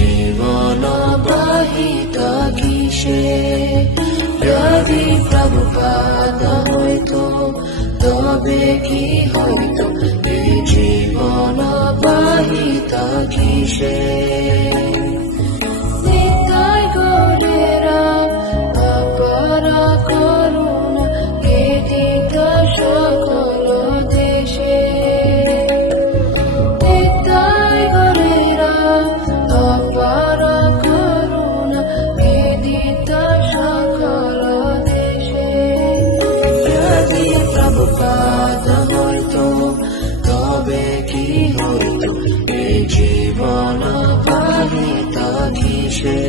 জীবন বাহিত কিসে যদি প্রভুপাদ হইতো তবে কি হইতো এই জীবন বাহিত কিসে নিতাই গৌরেরা অপার করুণা কে দিত সকল দেশে নিতাই গৌরেরা অপার করুণা কে দিত সকল দেশে যদি প্রভুপাদ হইতো তবে কি হইতো এই জীবন বাহিত কিসে।